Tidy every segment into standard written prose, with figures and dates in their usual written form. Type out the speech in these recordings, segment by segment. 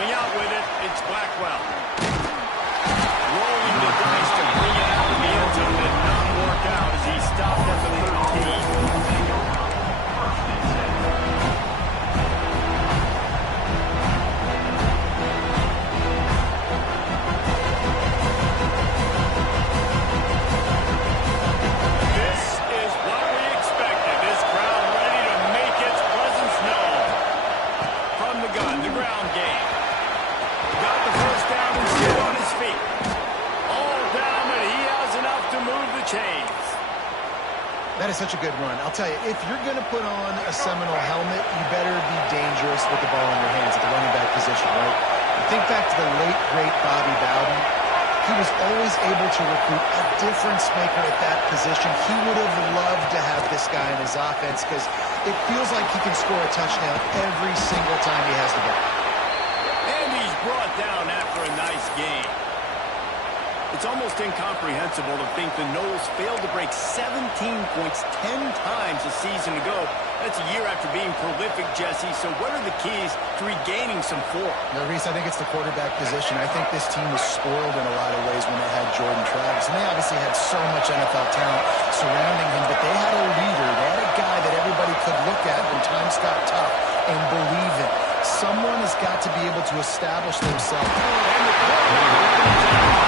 Coming out with it, it's Blackwell. Rolling the dice to bring it out of the end zone. Did not work out as he stopped at the 13. That is such a good run. I'll tell you, if you're going to put on a Seminole helmet, you better be dangerous with the ball in your hands at the running back position, right? You think back to the late, great Bobby Bowden. He was always able to recruit a difference maker at that position. He would have loved to have this guy in his offense because it feels like he can score a touchdown every single time he has the ball. And he's brought down after a nice game. It's almost incomprehensible to think the Noles failed to break 17 points 10 times a season ago. That's a year after being prolific, Jesse. So what are the keys to regaining some form? No, Reese, I think it's the quarterback position. I think this team was spoiled in a lot of ways when they had Jordan Travis. And they obviously had so much NFL talent surrounding him, but they had a leader. They had a guy that everybody could look at when times got tough and believe in. Someone has got to be able to establish themselves. And the quarterback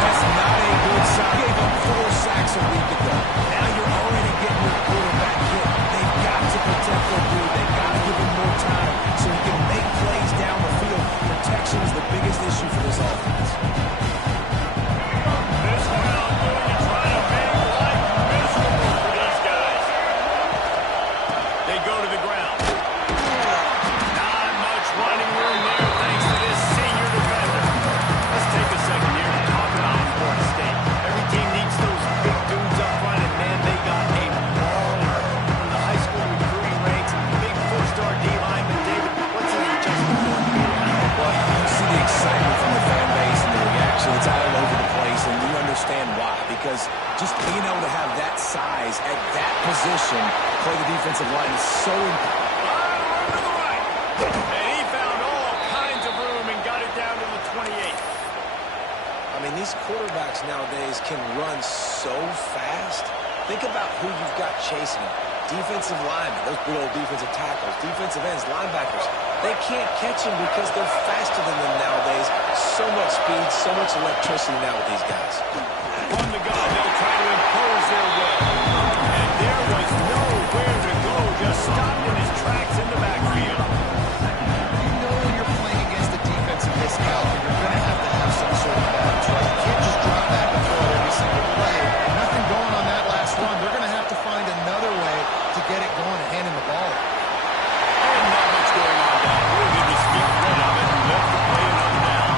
that's not a good sign. Gave up 4 sacks a week ago. Now you're already getting your quarterback hit. They've got to protect their dude. They've got to give him more time so he can make plays down the field. Protection is the biggest issue for this offense. This round going to try to make life miserable for these guys. They go to the ground. Not much running room there thanks to this senior defender. Let's take a second here to talk about Florida State. Every team needs those big dudes up front, and man, they got a baller from the high school recruiting ranks. Big 4-star D-lineman. David, what's his adjustment for? Well, you see the excitement from the fan base and the reaction. It's all over the place, and you understand why. Because just being able to have that size at that position, play the defensive line is so important. And he found all kinds of room and got it down to the 28. I mean, these quarterbacks nowadays can run so fast. Think about who you've got chasing them. Defensive linemen, those big old defensive tackles, defensive ends, linebackers. They can't catch them because they're faster than them nowadays. So much speed, so much electricity now with these guys. On the gun, they'll try to impose their will. And there was nowhere to go, just stopped in his tracks in the backfield. You know when you're playing against a defense of this caliber, you're going to have some sort of balance, right? You can't just drop back and forth every single play. Nothing going on that last run. They're going to have to find another way to get it going and handing the ball. And not much going on down. Really good to speak rid of it and left the play another down.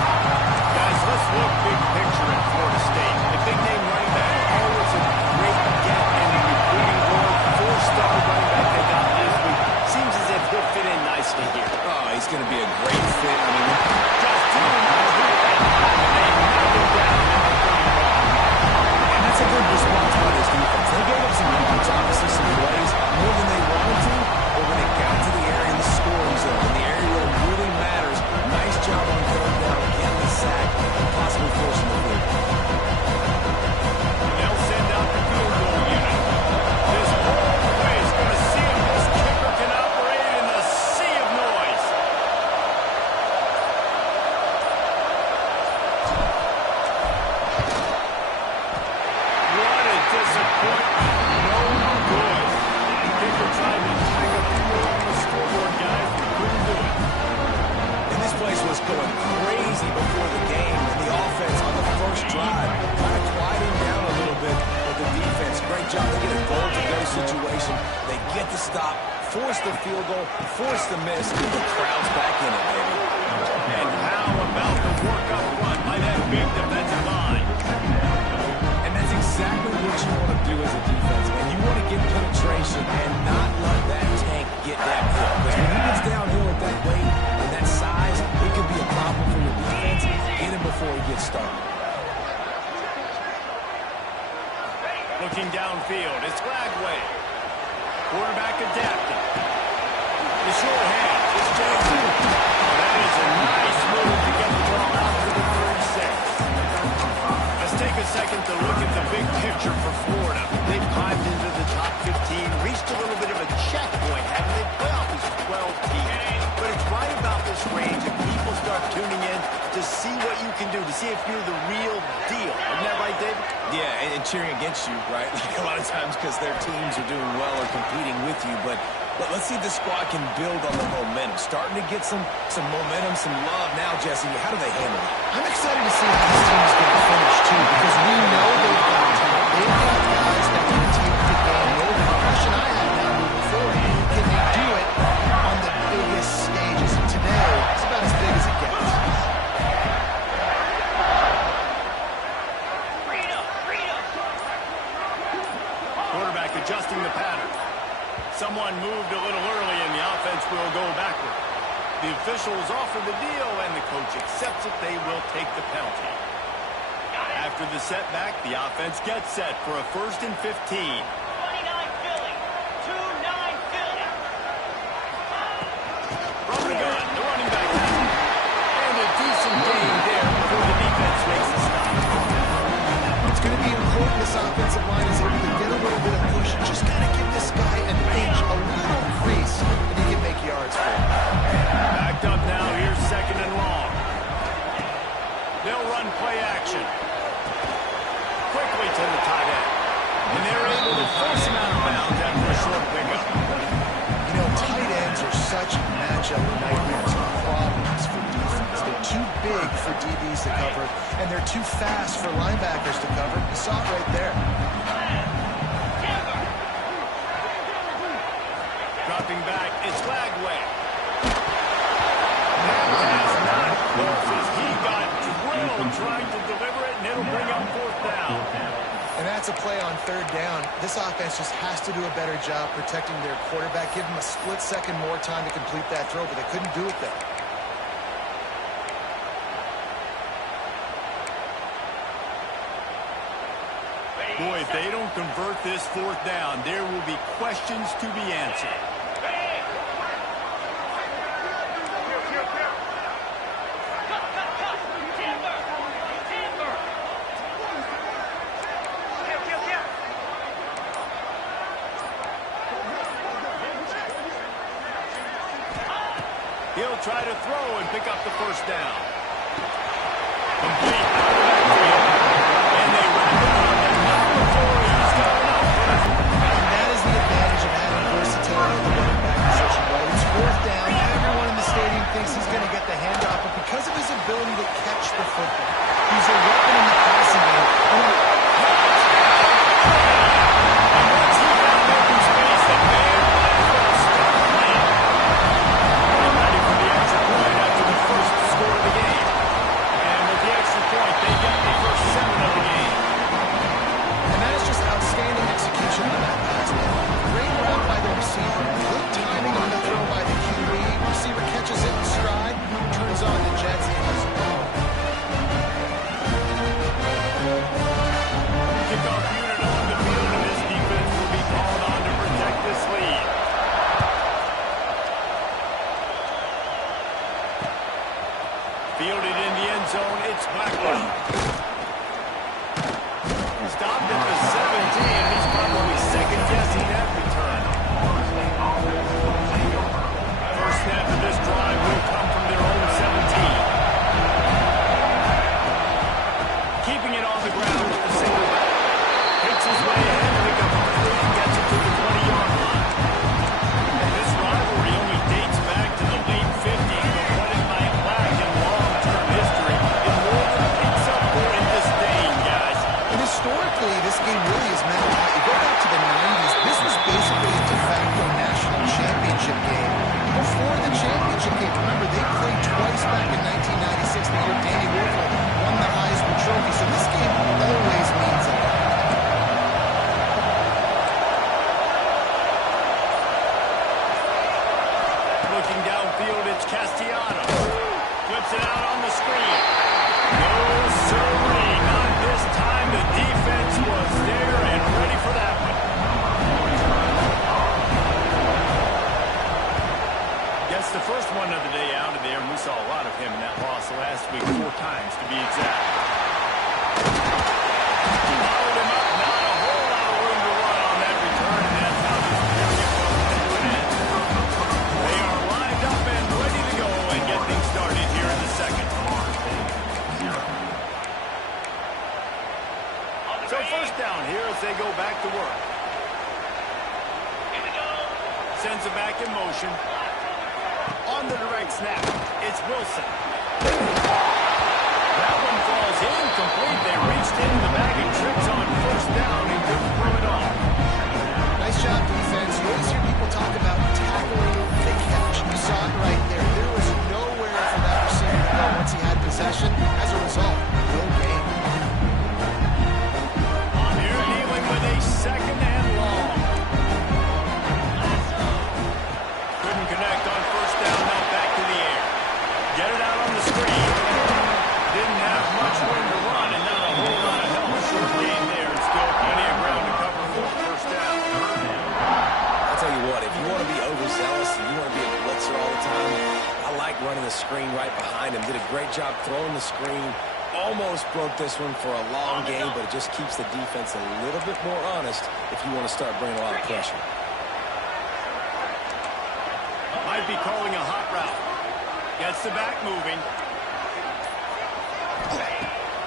Guys, let's look big picture at Florida State. A big-name running back, always a great get in the recruiting world. 4-star running back they got this week. Seems as if he'll fit in nicely here. Oh, he's going to be a great fit. I mean, just 2 miles away. They knocked him down in the 31. And that's a good response by this defense. They gave up some yards, obviously some plays, more than they wanted to, but when it got to the area in the scoring zone, in the area where it really matters, nice job on 3rd down, getting the sack, and possibly forcing the field. They'll send out the field goal unit. This whole play is going to see if this kicker can operate in a sea of noise. What a disappointment. No good. Kicker tried to tack a few more on the scoreboard, guys, but couldn't do it. And this place was going crazy before the game, and the offense on the first drive kind of quieting down a little bit, but the defense, great job. They get a goal-to-go situation. They get the stop, force the field goal, force the miss, and the crowd's back in it, baby. And how about the work up front by that big defensive line? And that's exactly what you want to do as a defense, man. You want to get penetration and not let that tank get downhill. Because when he gets downhill at that weight and that size, it could be a problem for your defense. Get him before he gets started. Looking downfield, it's Flagway. Quarterback adapting. The short hands. to see if you're the real deal. Isn't that right, David? Yeah, and cheering against you, right? Like a lot of times because their teams are doing well or competing with you. But let's see if this squad can build on the momentum. Starting to get some momentum, some love. Now, Jesse, how do they handle it? I'm excited to see how this team is going to finish, too, because we know they've got talent. They've got guys that can take the game over. The question I have now moving forward, can they do it on the biggest stages? And today, it's about as big as it gets. Quarterback adjusting the pattern. Someone moved a little early and the offense will go backward. The officials offer the deal and the coach accepts it. They will take the penalty. After the setback, the offense gets set for a 1st and 15. 29 Philly. 2-9 Philly. From the gun, the running back has it. And a decent gain there before the defense makes a stop. It's going to be important this offensive line is able to get a little bit of push. Just got to give this guy an inch, a little crease, and he can make yards for him. Backed up now, here's 2nd and long. They'll run play action. Quickly to the tight end. And they're able to force him out of bounds after a short pickup. You know, tight ends are such matchup nightmares, problems for defense. They're too big for DBs to cover, and they're too fast for linebackers to cover. You saw it right there. Dropping back, it's Lagway. He got drilled trying to deliver it, and it'll bring up 4th down. And that's a play on 3rd down. This offense just has to do a better job protecting their quarterback. Give them a split second more time to complete that throw, but they couldn't do it there. Boy, if they don't convert this 4th down, there will be questions to be answered. He'll try to throw and pick up the 1st down. Complete. And they wrap it up. And not before he's got enough. And that is the advantage of having versatility in the running back position, right? It's 4th down. Everyone in the stadium thinks he's going to get the handoff, but because of his ability to catch the football, he's a weapon in the passing game. Once he found open space, the man might as well start playing. Getting ready for the extra point after the first score of the game. And with the extra point, they get the first 7 of the game. And that is just outstanding execution on that pass. Great route by the receiver. Good timing on the throw by the QB. Receiver catches it in stride, turns on the Jets, and he's gone. Kickoff unit on the field, and this defense will be called on to protect this lead. Fielded in the end zone, it's Blackwood. Stopped at the 17. He's probably second-guessing that return. First snap of this drive will come from their own 17. Keeping it on the ground with the single back. Picks his way ahead, pick up 3, gets it to the 20-yard line. And this rivalry only dates back to the late 50s, but what it might lack in long-term history is more than picks up for in this day, guys. And historically, this game really is meant to you go back to the 90s. This was basically a de facto national championship game. Before the championship game, remember, they played twice back in 1996, the year Danny Werfel won the Heisman Trophy. So this game always means a lot. Looking downfield, it's Castellanos. Flips it out on the screen. No, sirree, not this time. The defense was there and ready for that one. Gets the first one of the day out of there, and we saw a lot of him in that loss last week, 4 times to be exact. Followed him up, not a whole lot of room to run on that return, and that's how this period will come to an end. They are lined up and ready to go and get things started here in the second. in motion. On the direct snap, it's Wilson. That one falls incomplete. They reached into the bag of tricks on first down and couldn't throw it off. Nice job, defense. You always hear people talk about tackling the catch. You saw it right there. There was nowhere for that receiver to go once he had possession. As a result, no gain. Here dealing with a second and long. Couldn't connect on first down. Now back to the air. Get it out on the screen. Didn't have much room to run, and not a whole lot of help. Short gain there, and still plenty of ground to cover for a first down. I'll tell you what, if you want to be overzealous and you want to be a blitzer all the time, I like running the screen right behind him. Did a great job throwing the screen. Almost broke this one for a long game, but it just keeps the defense a little bit more honest if you want to start bringing a lot of pressure. Might be calling a hot route. Gets the back moving.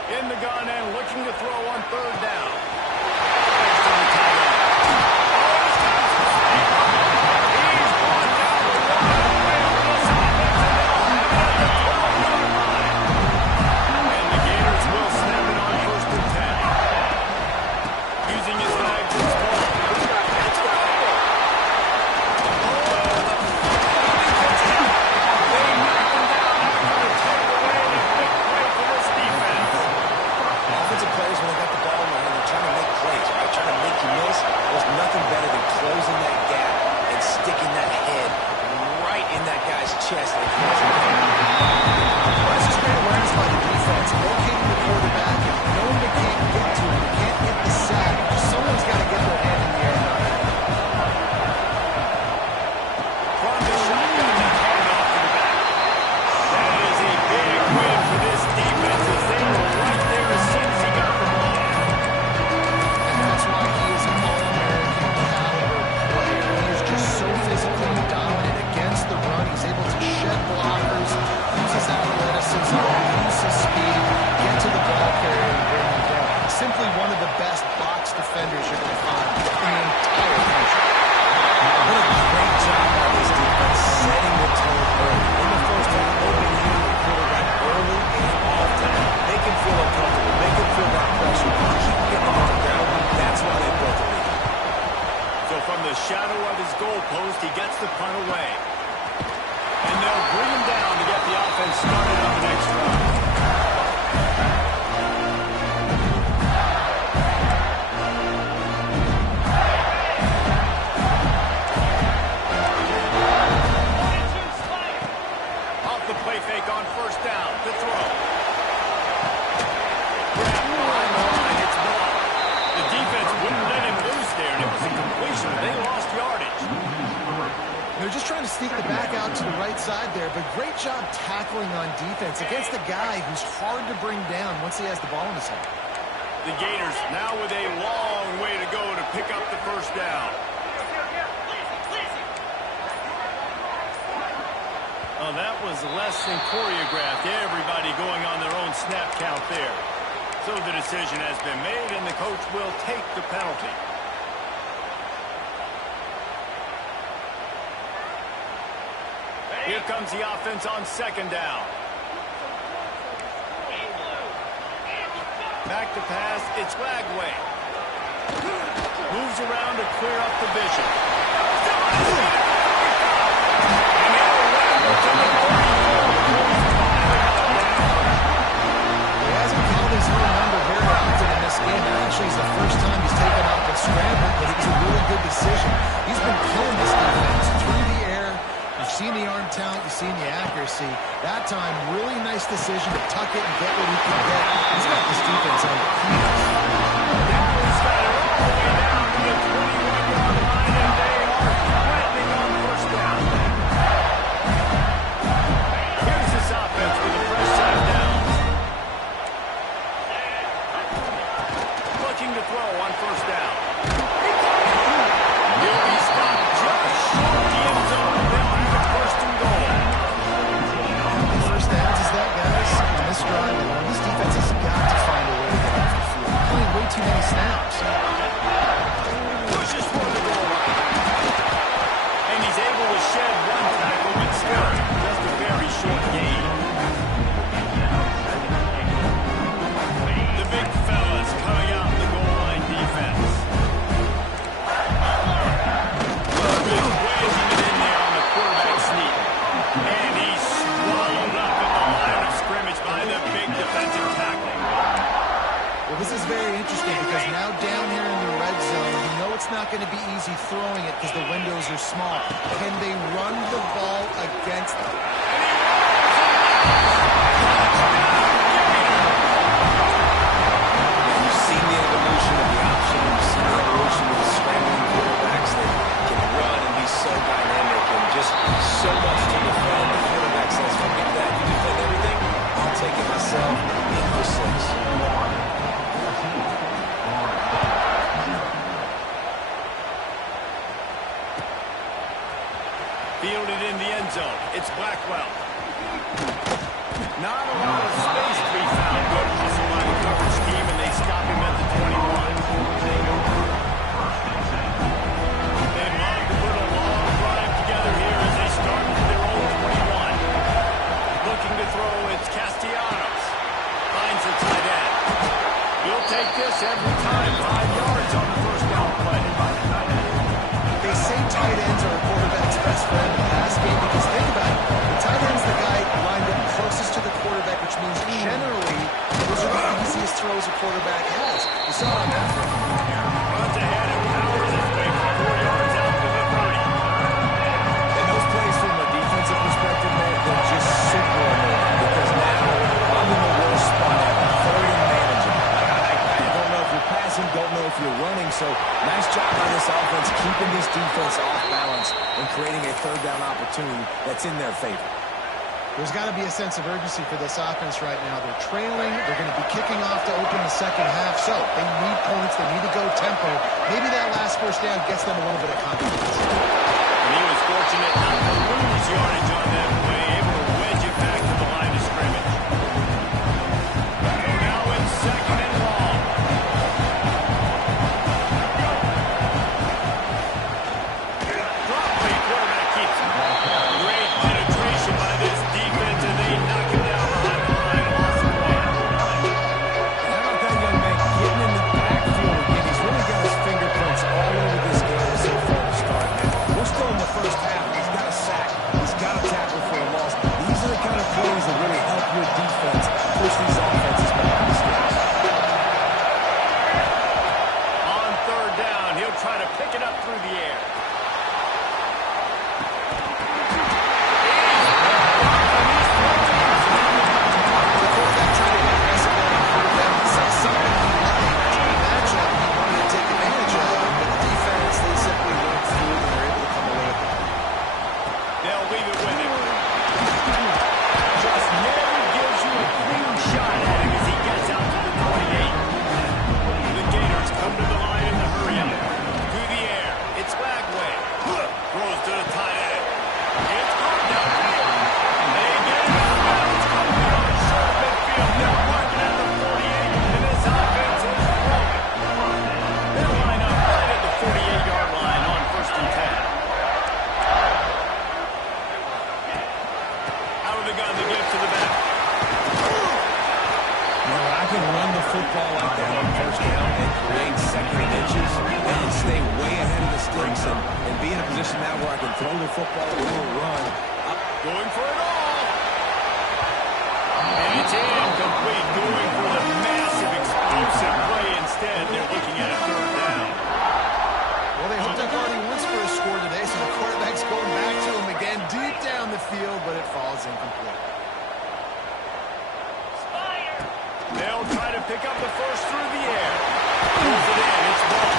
In the gun and looking to throw on third down. He's brought down the wide way on this offense, and they'll have it at the 12-yard line. And the Gators will snap it on first and 10. Using his legs, it's ball. It's a fumble. They knocked him down after the takeaway, and a big play for this defense. Offensive players, when they got the ball in their hand, they're trying to make plays, right? Trying to make you miss. There's nothing better than closing that gap and sticking that head right in that guy's chest. Well, this is great awareness by the defense. Locating the quarterback, knowing they can't get to him, they can't get the sack. Someone's got to get their hand in the air now. From the shotgun, that handoff to the back. That is a big win for this defense as they were right there as soon as he got the ball. And that's why he is an All-American caliber player. He is just so physically dominant against the run. He's able to shed blockers, use his athleticism, use his speed, get to the ball carrier and bring him down. Simply one of the best box defenders you're going to find in the entire country. What a great job by this defense setting the tone early. In the first half, opening the quarterback early and often. They can feel uncomfortable. They can feel that pressure. Keep getting them on the ground. That's why they broke the lead. So from the shadow of his goalpost, he gets the punt away. And they'll bring him down to get the offense started on the next drive. Off the play fake on first down. The throw. Grab behind the line. It's blocked. The defense wouldn't let him loose there, and it was a completion. They lost yardage. They're just trying to sneak the back out to the right side there, but great job tackling on defense against a guy who's hard to bring down once he has the ball in his hand. The Gators now with a long way to go to pick up the first down. Oh, that was less than choreographed. Everybody going on their own snap count there. So the decision has been made, and the coach will take the penalty. Here comes the offense on second down. Back to pass, it's Flagway. Moves around to clear up the vision. And now Lambert to the 34. He hasn't called his own number very often in this game. Actually, it's the first time he's taken off and scrambled, but it was a really good decision. He's been killing this defense through the air. You've seen the arm talent, you've seen the accuracy. That time, really nice decision to tuck it and get what he can get. He's got this defense on the key. Now he's got it all the way down to the 21-yard line, and they are threatening on first down. Here's this offense with a fresh set of downs. Looking to throw on first down. He'll be stopped just short of the end zone. They'll have it first and goal. First downs is that, guys. On this drive, this defense has got to find a way to get off the field. Playing way too is he throwing it because the windows are small? Can they run the ball against them? You've seen the evolution of the option. You've seen the evolution of the scrambling quarterbacks that can run and be so dynamic and just so much to defend. The quarterback says, forget that. You defend everything, I'll take it myself. In for 6. Fielded in the end zone. It's Blackwell. Not a lot of space to be found. Good hustle by the coverage team, and they stop him at the 21. They love to put a long drive together here as they start with their own 21. Looking to throw, it's Castellanos. Finds the tight end. He'll take this every time. 5 yards on the first down play. They say tight ends are a quarterback's best friend in the pass game because think about it. The tight end's the guy lined up closest to the quarterback, which means generally those are the easiest throws a quarterback has. You saw it on that play. Runs ahead and powers his way for 4 yards out to the 30. And those plays from a defensive perspective, man, they're just super annoying because now I'm in the worst spot ever. Third and manageable. I don't know if you're passing, don't know if you're running, so nice job by this offense keeping this defense off balance and creating a third down opportunity that's in their favor. There's got to be a sense of urgency for this offense right now. They're trailing. They're going to be kicking off to open the second half, so they need points. They need to go tempo. Maybe that last first down gets them a little bit of confidence. And he was fortunate not to lose yardage on that play, able to wedge it back to the line of scrimmage. So now it's second and long. Drop play, quarterback keeps it. Great penetration by this defense, and they knock him down behind the line. Loss of 1. How about that young man getting in the backfield again? He's really got his fingerprints all over this game so far to start. We're still in the first half. He's got a sack. He's got a tackle for a loss. These are the kind of plays that really help your defense push these offenses back in the sticks. On third down, he'll try to pick it up through the air. The quarterback tried to be aggressive on the quarterback. He saw something he liked. A matchup he wanted to take advantage of, but the defense, they simply worked through and they're able to come away with it. They'll leave it with him. Just never gives you a clean shot at him as he gets out to the 28. The Gators come to the line in the hurry-up. Through the air, it's Bagway. Throws to the tight end. It's caught downfield. They get it out of bounds. Coming down short of midfield. They're marking at the 48, and this offense is rolling. They'll line up right at the 48-yard line on 1st and 10. Out of the gun, they give to the back. Now, when I can run the football like that on first down and create second inches and stay way ahead of the sticks and be in a position now where I can throw the football or run. Going for it all. And it's incomplete. Going for the massive, explosive play instead. They're looking at a third down. Well, they hooked up already once for a score today, so the quarterback's going back to him again deep down the field, but it falls incomplete. They'll try to pick up the first through the air. Pulls it in. It's ball.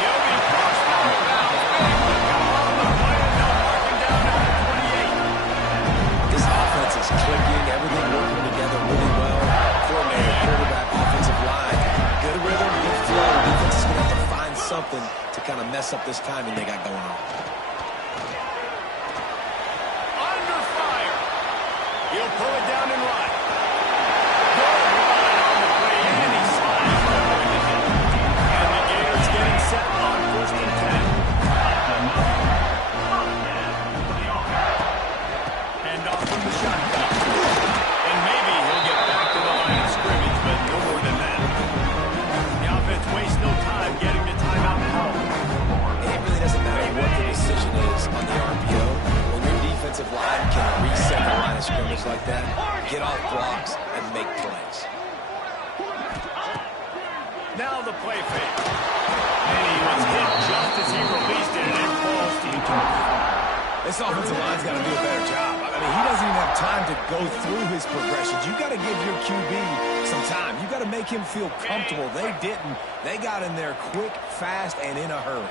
He'll be crossed out of bounds. Big look up on the play, and they'll mark him down at the 28. This offense is clicking, everything working together really well. Coordinator, quarterback, offensive line. Good rhythm, good flow. Defense is going to have to find something to kind of mess up this timing they got going on. Under fire. He'll pull it down and run. Good run on the play, and he slides right over the hit. And the Gators getting set on 1st and 10. Hand off from the shotgun. And maybe he'll get back to the line of scrimmage, but no more than that. The offense wastes no time getting the timeout at home. It really doesn't matter what the decision is on the RPO. When your defensive line can reset the line of scrimmage like that, get off blocks, and make plays. Now the play fake. And he was was hit just as he released it, and it falls to the turf. This offensive line's got to do a better job. I mean, he doesn't even have time to go through his progressions. You got to give your QB some time. You got to make him feel comfortable. They didn't. They got in there quick, fast, and in a hurry.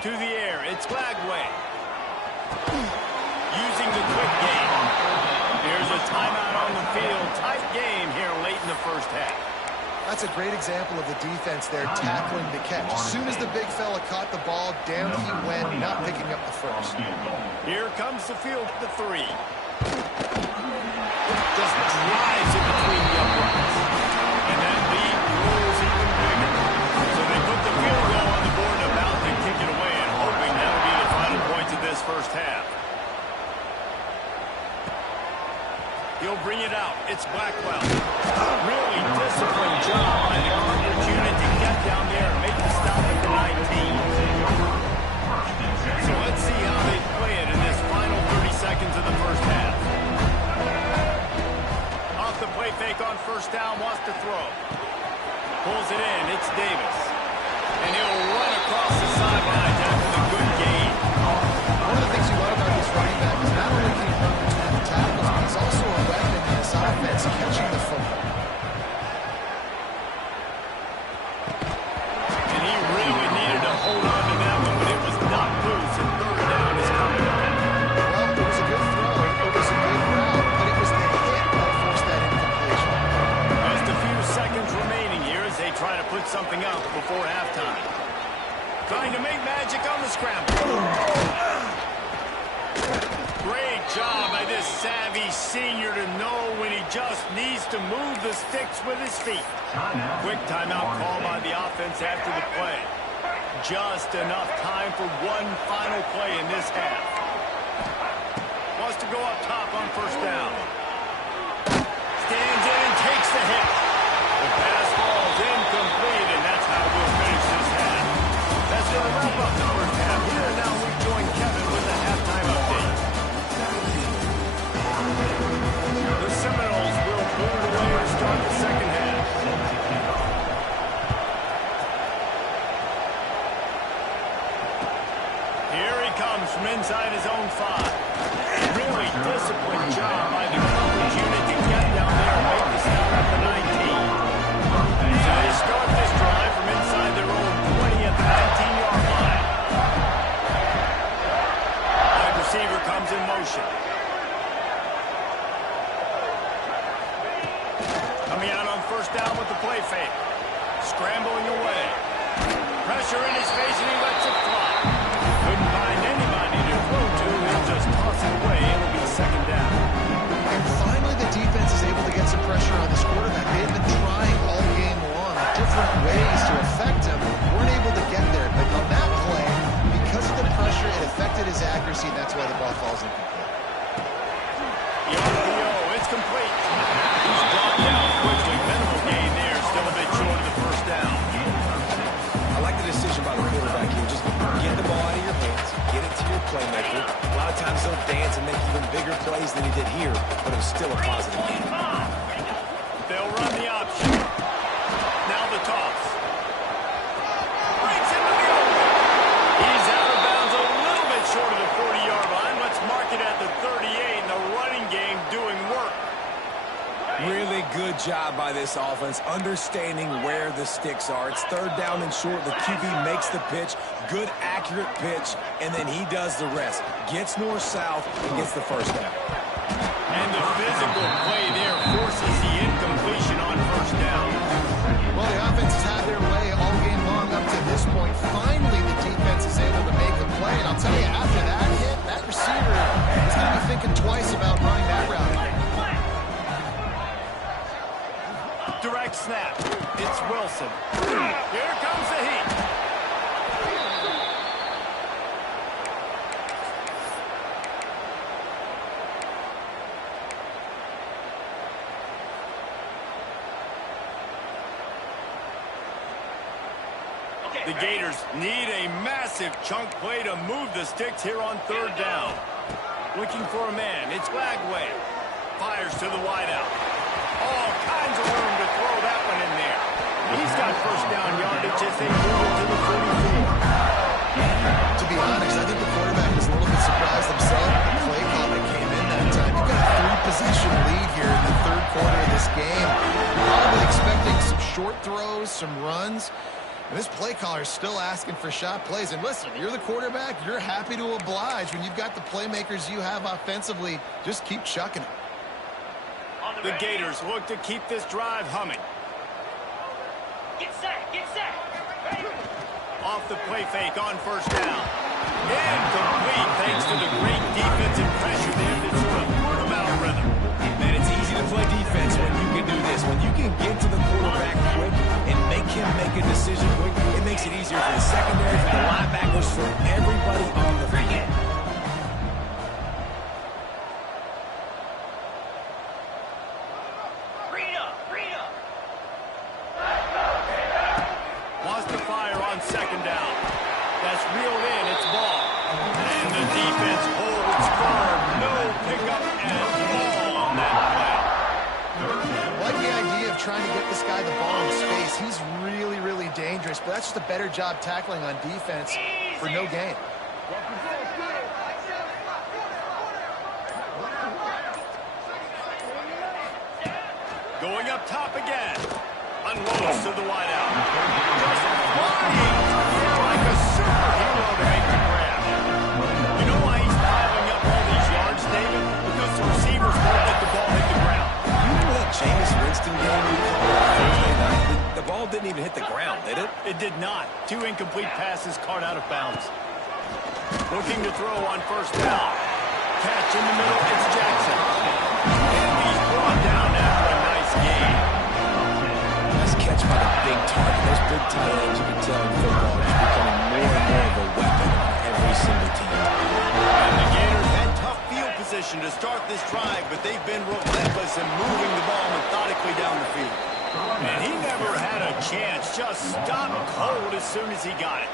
To the air, it's Glagway. Using the quick game. Here's a timeout on the field. Tight game here late in the first half. That's a great example of the defense there tackling the catch. As soon as the big fella caught the ball, down he went, not picking up the first. Here comes the field at the 3. Just drives it between the uprights. And that lead grows even bigger. So they put the field goal on the board and about to kick it away, and hoping that'll be the final points of this first half. He'll bring it out. It's Blackwell. Really disciplined job by the Cardinals unit to get down there and make the stop at the 19. So let's see how they play it in this final 30 seconds of the first half. Off the play fake on first down, wants to throw. Pulls it in. It's Davis. And he'll run across the sidelines after the good gain. One of the things you love about this running back is not only can he run between the tackles, but he's also a weapon in this offense catching the football. And he really needed to hold on to that one, but it was not loose, and third down is coming. Well, it was a good throw, it was a good route, but it was the hit that forced that incompletion. Just a few seconds remaining here as they try to put something up before halftime. Trying to make magic on the scramble. Great job by this savvy senior to know when he just needs to move the sticks with his feet. Quick timeout call by the offense after the play. Just enough time for one final play in this half. Wants to go up top on first down. Stands in and takes the hit. The pass falls incomplete, and that's how we'll finish this half. That's going to wrap up the first half. Here and now we join Kevin with the halftime update. The Seminoles will move it away to start the second half. Here he comes from inside his own 5. Really disciplined job by the coverage unit to get down there and make the stop at the 19. So they start this drive from inside their own 20 at the 19-yard line. Wide receiver comes in motion. Coming out on first down with the play fake. Scrambling away. Pressure in his face, and he lets it fly. Couldn't find anybody to throw to. He'll just toss it away. It'll be second down. And finally the defense is able to get some pressure on this quarterback. They've been trying all game long different ways to affect him. Weren't able to get there, but on that play, because of the pressure, it affected his accuracy, and that's why the ball falls incomplete. The RPO, it's complete. He's brought down quickly. Minimal gain there. Still a bit short of the first down. I like the decision by the quarterback here. Just get the ball out of your hands, get it to your playmaker. A lot of times he'll dance and make even bigger plays than he did here, but it was still a positive game. They'll run the option. Now the toss. Breaks into the open. He's out of bounds a little bit short of the 40-yard line. Let's mark it at the 38, and the running game doing work. Really good job by this offense, understanding where the sticks are. It's third down and short. The QB makes the pitch, good, accurate pitch, and then he does the rest. Gets north-south and gets the first down. And the physical play there forces the incompletion on first down. Well, the offense has had their way all game long up to this point. Finally, the defense is able to make a play, and I'll tell you, after that hit, that receiver is going to be thinking twice about running that route again. Direct snap. It's Wilson. Here comes the heat. The Gators need a massive chunk play to move the sticks here on third down. Looking for a man. It's Lagway. Fires to the wideout. All kinds of room to throw that one in there. He's got first down yardage as they move it to the 44. To be honest, I think the quarterback was a little bit surprised himself with the play call that came in that time. You've got a 3-possession lead here in the third quarter of this game. You're probably expecting some short throws, some runs. And this play caller is still asking for shot plays. And listen, you're the quarterback. You're happy to oblige. When you've got the playmakers you have offensively, just keep chucking it. The Gators look to keep this drive humming. Get set, get set. Off the play fake on first down. Incomplete thanks to the great defensive pressure there that sort of put them out of rhythm. Man, it's easy to play defense when you can do this. When you can get to the quarterback quick and make him make a decision quick, it makes it easier for the secondary, for the linebackers, for everybody on the field. Wants to fire on second down. That's reeled in. It's ball. And the defense holds firm. No pickup at all on that play. I like the idea of trying to get this guy the ball in space. He's really, really dangerous, but that's just a better job tackling on defense for no gain. Going up top again. Unloads to the wideout. Just flying like a superhero to make the grab. You know why he's piling up all these yards, David? Because the receivers won't let the ball hit the ground. You remember that Jameis Winston game we called on Thursday night? The ball didn't even hit the ground, did it? It did not. 2 incomplete passes caught out of bounds. Looking to throw on first down. Catch in the middle. It's Jackson. And he's brought down after a nice game. Nice catch by the big target. Those big tight ends, you can tell in football, are becoming more and more of a weapon on every single team. And the Gators had tough field position to start this drive, but they've been relentless in moving the ball methodically down the field. And he never had a chance. Just stopped cold as soon as he got it.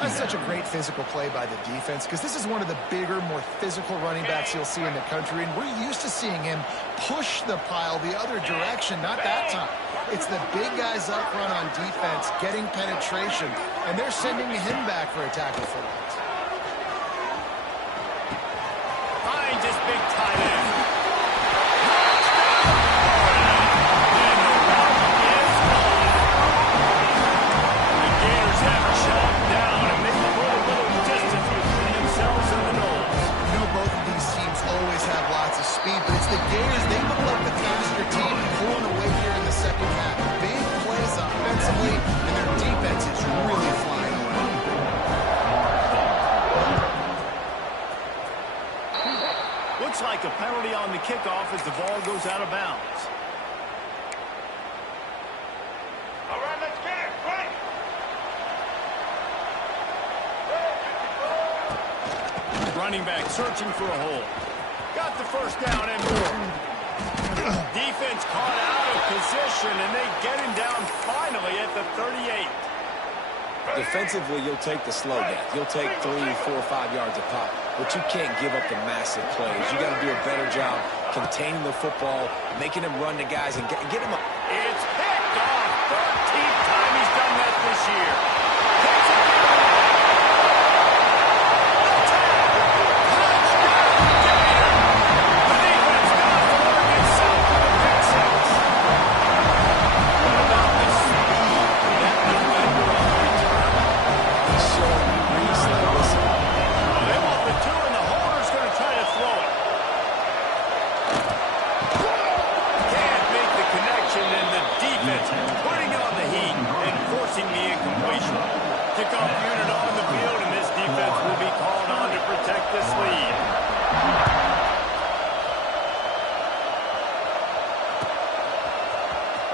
That's such a great physical play by the defense because this is one of the bigger, more physical running backs you'll see in the country, and we're used to seeing him push the pile the other direction, not that time. It's the big guys up front on defense getting penetration, and they're sending him back for a tackle for loss. Finds this big tight end. But it's the Gators. They look like the faster team pulling away here in the second half. Big plays offensively, and their defense is really flying around. Looks like a penalty on the kickoff as the ball goes out of bounds. All right, let's get it. Right. Running back searching for a hole. Got the first down and more. Defense caught out of position, and they get him down finally at the 38. Defensively, you'll take the slow down. You'll take 3, 4, 5 yards a pop, but you can't give up the massive plays. You got to do a better job containing the football, making him run to guys, and get him up. It's picked off. 13th time he's done that this year.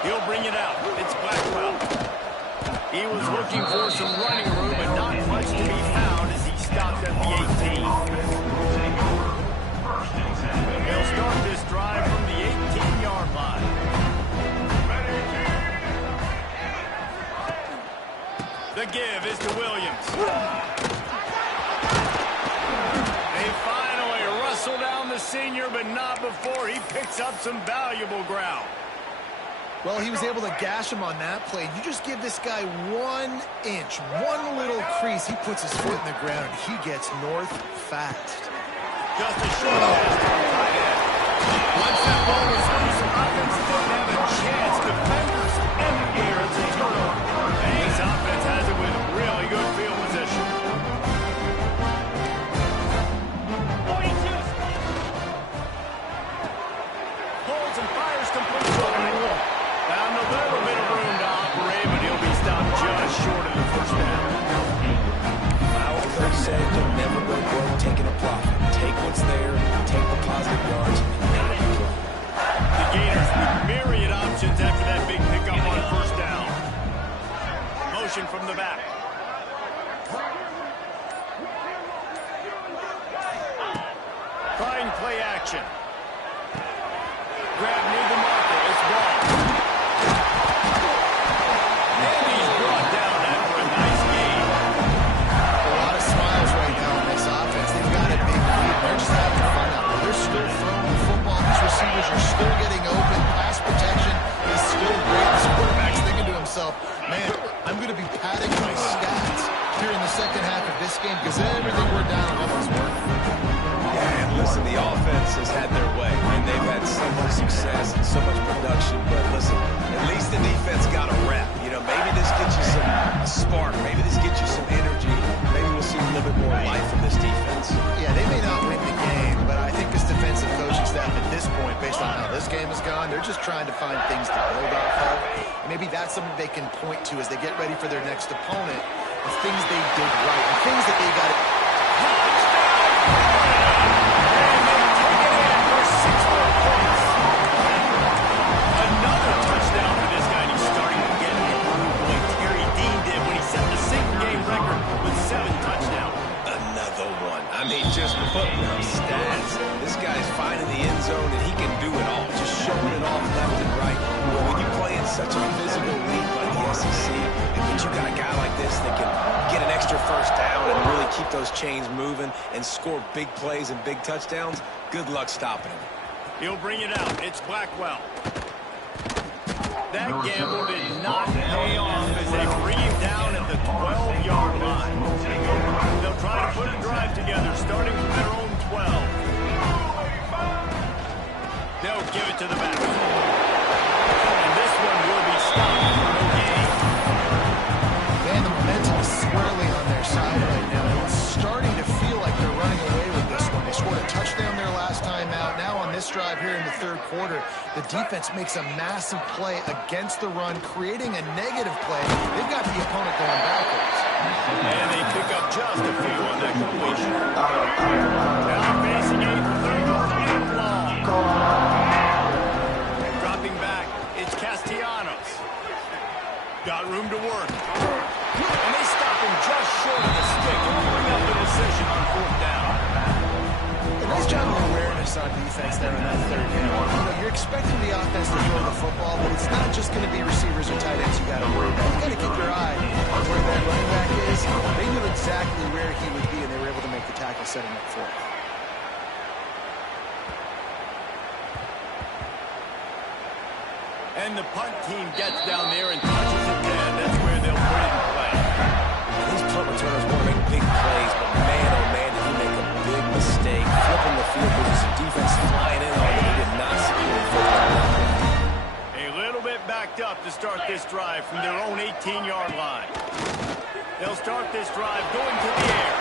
He'll bring it out. It's Blackwell. He was looking for some running room, but not much to be found as he stopped at the 18. They'll start this drive from the 18-yard line. The give is to Williams. They finally wrestle down the senior, but not before he picks up some valuable ground. Well, he was able to gash him on that play. You just give this guy 1 inch, one little crease. He puts his foot in the ground, and he gets north fast. Just a short pass to the tight end. Once that ball was loose, offense didn't have a chance. Defenders everywhere. It's a turnover. And this offense has it with really good field position. 42. Holds and fires complete to the middle. Found a little bit of room to operate, but he'll be stopped just short of the first down. I always like to say, don't never go broke taking a profit. Take what's there, take the positive yards, and never complain. The Gators with myriad options after that big pickup on first down. Motion from the back. Trying play action. Grab near the marker. It's ball. And he's brought down after a nice gain. A lot of smiles right now on this offense. They've got a big lead. They're just having fun out there. They're still throwing the football. These receivers are still getting open. Pass protection is still great. This quarterback's thinking to himself, man, I'm going to be padding my stats here in the second half of this game because everything we're down on is working. Yeah, and listen, the offense has had their way, and they've had so much success and so much production. But listen, at least the defense got a rep. You know, maybe this gets you a spark. Maybe this gets you some energy. Maybe we'll see a little bit more life from this defense. Yeah, they may not win the game, but I think this defensive coaching staff at this point, based on how this game has gone, they're just trying to find things to build off of. Maybe that's something they can point to as they get ready for their next opponent, the things they did right, the things that they got to... Another touchdown for this guy, and he's starting to get in the groove the way Terry Dean did when he set the single-game record with 7 touchdowns. Another one. I mean, just putting up stats. This guy's finding the end zone, and he can do it all. Just showing it off left and right. But when you play in such a physical league like the SEC, and you got a guy like this that can get an extra first down and really keep those chains moving and score big plays and big touchdowns, good luck stopping him. He'll bring it out. It's Blackwell. That gamble did not pay off as they bring him down at the 12-yard line. They'll try to put a drive together, starting from their own 12. They'll give it to the back. And this one will be stopped for no gain. Man, the momentum is squarely on their side right now. It's starting to feel like they're running away with this one. They scored a touchdown there last time out. Now on this drive here in the third quarter, the defense makes a massive play against the run, creating a negative play. They've got the opponent going backwards. And they pick up just a few on that completion. Now facing a third and long. Dropping back, it's Castellanos. Got room to work. And they stop him just short of the stick and bring up the decision on fourth down. A nice job of awareness on defense there on that third down. You know, you're expecting the offense to throw the football, but it's not just going to be receivers or tight ends you got to worry about. You got to keep your eye on where that running back is. They knew exactly where he would be, and they were able to make the tackle, setting up for it. And the punt team gets down there and touches it dead. That's where they'll put it in play. These punt returners want to make big plays, but man, oh man, did he make a big mistake. Flipping the field position, defense flying in on him. He did not secure the football. A little bit backed up to start this drive from their own 18-yard line. They'll start this drive going to the air.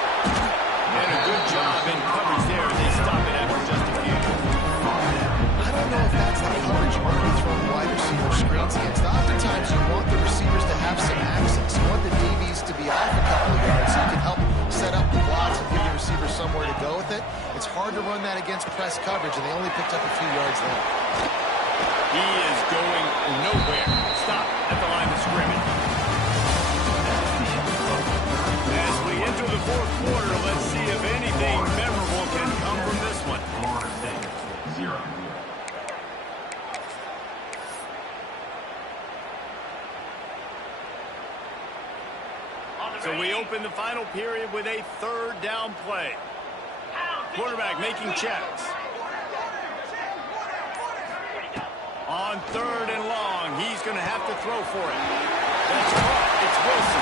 And a good job in coverage there. They stop it after just a few. I don't know if that's the coverage you want to be throwing wide receiver screens against. Oftentimes you want the receivers to have some access. You want the DBs to be off a couple of yards so you can help set up the blocks and give your receivers somewhere to go with it. It's hard to run that against press coverage, and they only picked up a few yards there. He is going nowhere. Stop at the line of scrimmage. As we enter the fourth quarter, let's see if anything memorable can come from this one. 0. in the final period with a third down play. Quarterback making checks. On third and long, he's going to have to throw for it. That's right, it's Wilson.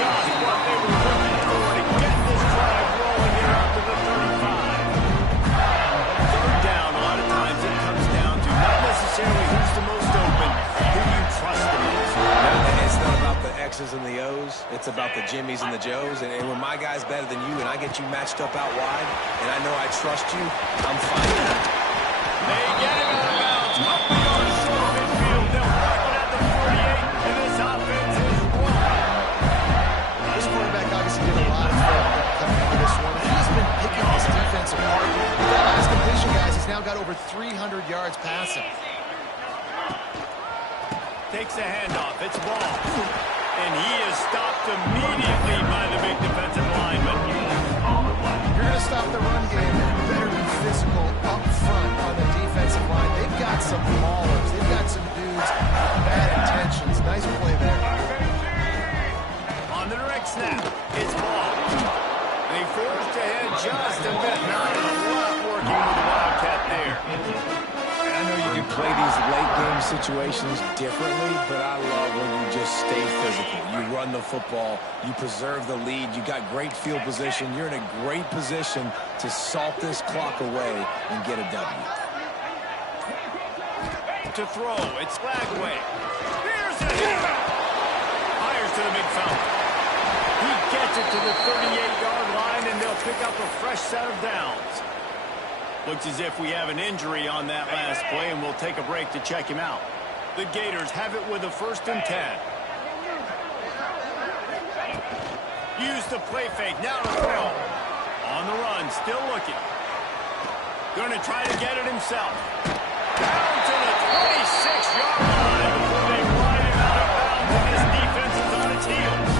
Just what they were looking for to get this drive rolling here out to the 35. Third down, a lot of times it comes down to not necessarily who's the most open, who you trust the most. It's not about the X's and the O's. It's about the Jimmys and the Joes. And when my guy's better than you and I get you matched up out wide and I know I trust you, I'm fine with that. They get him out of bounds. Up we go to short midfield. They'll mark it at the 48, and this offense is rolling. This quarterback obviously did a lot of work coming into this one. He's been picking this defense apart. With that last completion, guys, he's now got over 300 yards passing. Takes a handoff. It's ball. And he is stopped immediately by the big defensive lineman. If you're going to stop the run game, you better be physical up front on the defensive line. They've got some maulers. They've got some dudes with bad intentions. Nice play there. On the direct snap, it's ball. They forced ahead just a bit. Not a lot working with the Wildcat there. I know you can play these late-game situations differently, but I love when you just stay physical. You run the football, you preserve the lead, you got great field position. You're in a great position to salt this clock away and get a W. To throw, it's Flagway. Here's a hit. Fires to the big foul. He gets it to the 38-yard line, and they'll pick up a fresh set of downs. Looks as if we have an injury on that last play, and we'll take a break to check him out. The Gators have it with a 1st and 10. Use the play fake. Now to throw. On the run, still looking. Going to try to get it himself. Down to the 26-yard line before they ride him out of bounds, and this defense is on its heels.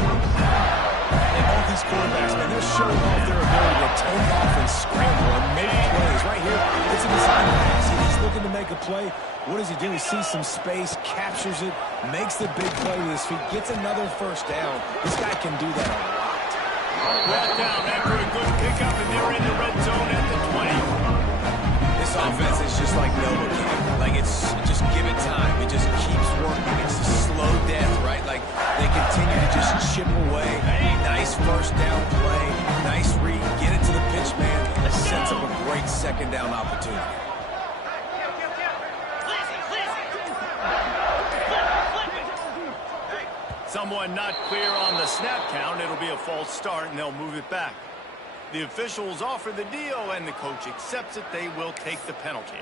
All these quarterbacks, man, they're showing off their ability to take off and scramble and make plays. Right here, it's a design pass. He's looking to make a play. What does he do? He sees some space, captures it, makes the big play with his feet, gets another first down. This guy can do that a lot. Brought down after a good pickup, and they're in the red zone at the 20. This offense is just like Nova Camp. Like, it's just give it time. It just keeps working. It's a slow death, right? Like, they continue to just chip away. Nice first down play. Nice read. Get it to the pitch man. That sets up a great second down opportunity. Someone not clear on the snap count. It'll be a false start, and they'll move it back. The officials offer the deal, and the coach accepts it. They will take the penalty.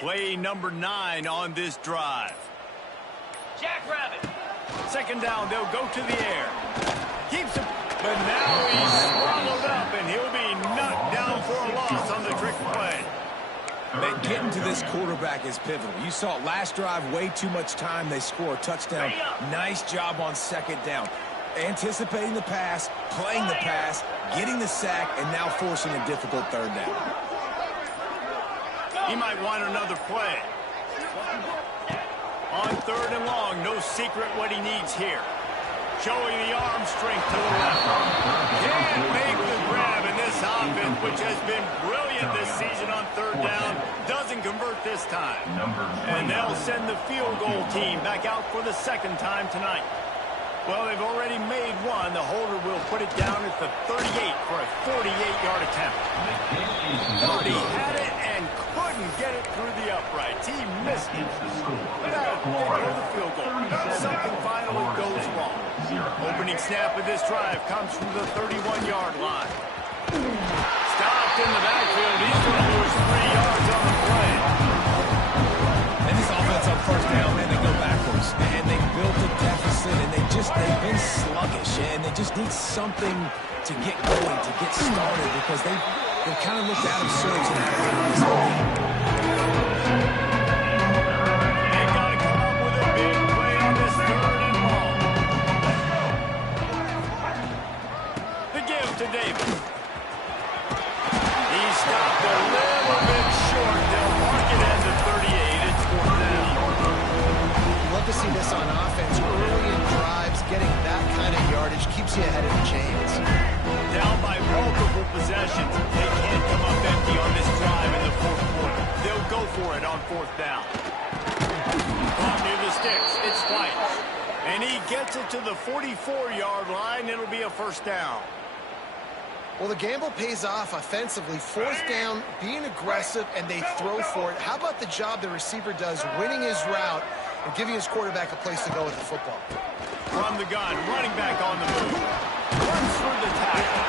Play number 9 on this drive. Jackrabbit. Second down, they'll go to the air. Keeps him, but now he's swallowed up, and he'll be knocked down for a loss on the trick play. Man, getting to this quarterback is pivotal. You saw it last drive, way too much time. They score a touchdown. Nice job on second down. Anticipating the pass, playing the pass, getting the sack, and now forcing a difficult third down. He might want another play. On third and long, no secret what he needs here. Showing the arm strength to the left. Can't make the grab in this offense, which has been brilliant this season on third down. Doesn't convert this time. And they'll send the field goal team back out for the second time tonight. Well, they've already made one. The holder will put it down at the 38 for a 48-yard attempt. Thought he had it and couldn't get it through the uprights. He missed it. But that'll go the field goal. Something finally goes wrong. Opening snap of this drive comes from the 31-yard line. Stopped in the backfield. He's going to lose 3 yards on the play. And this offense on first down, man, they go backwards. And they built a deficit, and they've been sluggish. And they just need something to get going, to get started, because they've kind of looked out of sorts in this game. They got to come up with a big play on this 3rd and long. The give to Davis. He stopped a little bit short. They'll mark it at the 38. It's 4th down. Love to see this on offense. Early in drives, getting that kind of yardage keeps you ahead of the chains. Down by multiple possessions. They can't come up empty on this drive in the 4th quarter. They'll go for it on 4th down. Ball near the sticks. It's White. And he gets it to the 44-yard line. It'll be a 1st down. Well, the gamble pays off offensively. 4th down, being aggressive, and they throw for it. How about the job the receiver does, winning his route and giving his quarterback a place to go with the football? From the gun, running back on the move. Runs through the tackle.